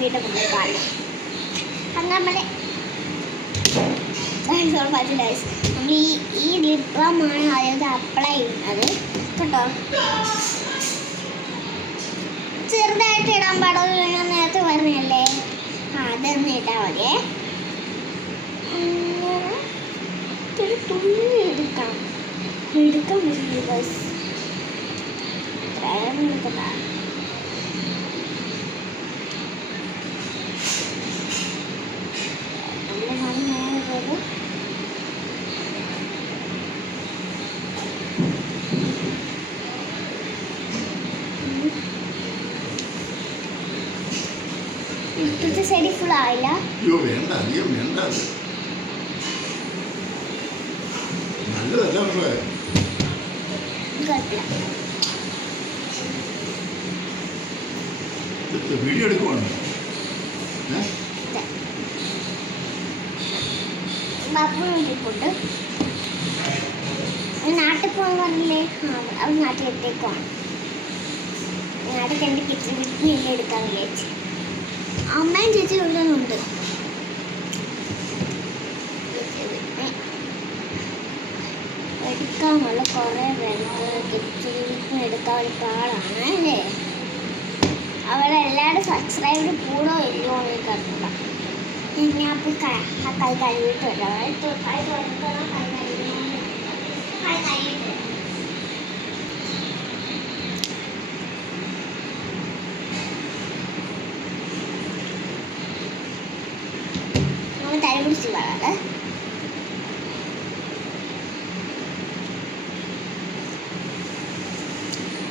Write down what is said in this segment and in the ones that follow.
വീട്ടിൽ കൊണ്ടുപോയി അങ്ങനെ നമ്മൾ ഈ ലിപ് ബാമാണ് അതായത് അപ്ലൈ ചെയ്യുന്നത് കേട്ടോ. ചെറുതായിട്ട് ഇടാൻ പാടുള്ളൂ, ഞാൻ നേരത്തെ പറഞ്ഞല്ലേ. അതൊന്ന് ഇട്ടാൽ മതിയേ. തുള്ളി എടുക്കാം പറ്റില്ല ബസ് എടുക്കണ്ട. ഇപ്പോഴത്തെ സൈഡ് ഫുൾ ആയില്ല. വീഡിയോ എടുക്കുവാണ്. ബാപ്പുണ്ട് നാട്ടിൽ പോകാൻ പറഞ്ഞില്ലേ. അവൻ നാട്ടിലെത്തേക്കുവാണ്. നാട്ടിൽ എൻ്റെ കിച്ചൺ വീട്ടിൽ എടുക്കാൻ വിചാരിച്ചു. അമ്മയും ചേച്ചി കൊണ്ടുവന്നുണ്ട്. എടുക്കാനുള്ള കുറേ കിച്ചൺ എടുക്കാൻ ഒരു പാടാണ് അല്ലേ. അവിടെ എല്ലാവരും സബ്സ്ക്രൈബർ കൂടോ ഇല്ലയോ എന്ന് കണ്ടില്ല. ഞാൻ അപ്പോൾ കൈ കഴുകിയിട്ട് വരാം. നമ്മൾ തല പിടിച്ച് പറയാതെ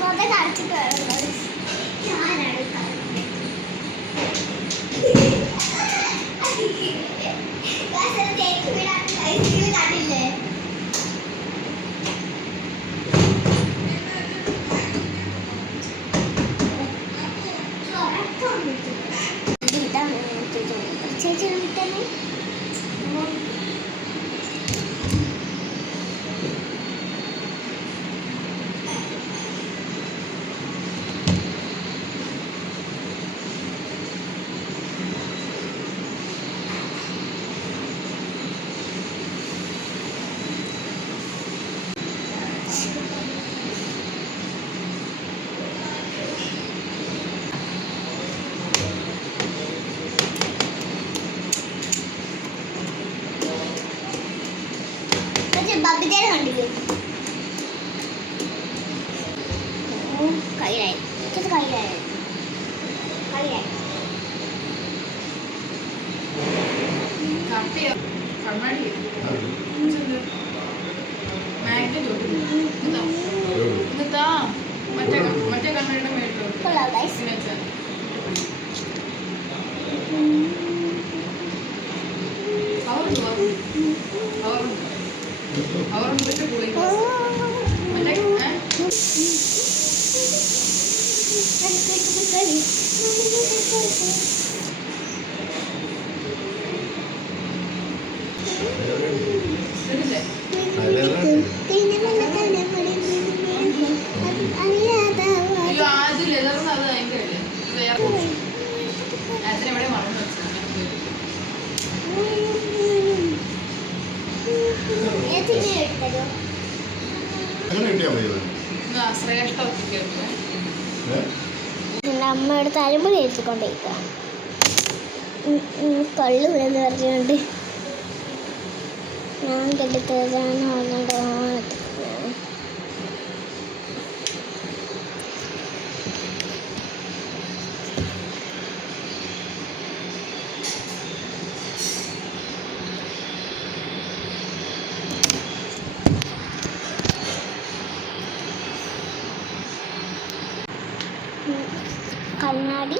കുറേ കളിച്ചിട്ട് വരുന്നത് ചേച്ചി വിട്ടന്നെ. ബബിതേനെ കണ്ടില്ലേ? കയ്യിലായി കയ്യിലായി കയ്യിലായി മറ്റേ കണ്ണയുടെ അമ്മയുടെ തലമുറ എഴുതിക്കൊണ്ടിരിക്കുക. കള്ളു വിടുന്ന് പറഞ്ഞുകൊണ്ട് ഞാൻ കെട്ടിത്തരാന്ന് പറഞ്ഞിട്ട് കണ്ണാടി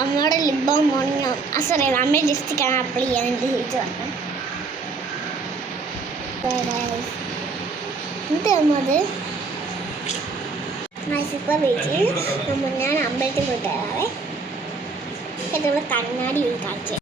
അമ്മയുടെ ലിബം മൊണ്ണ സോറി അമ്മയെ ജസ്റ്റിക്കാണ് അപ്ലൈ ചെയ്യാൻ എൻ്റെ ചേച്ചി പറഞ്ഞു. എന്തത് മൈസൂർ വെച്ച് ഞാൻ അമ്പലത്തിൽ പോയിട്ട് വരാവേ. നമ്മൾ കണ്ണാടി കാണിച്ചു.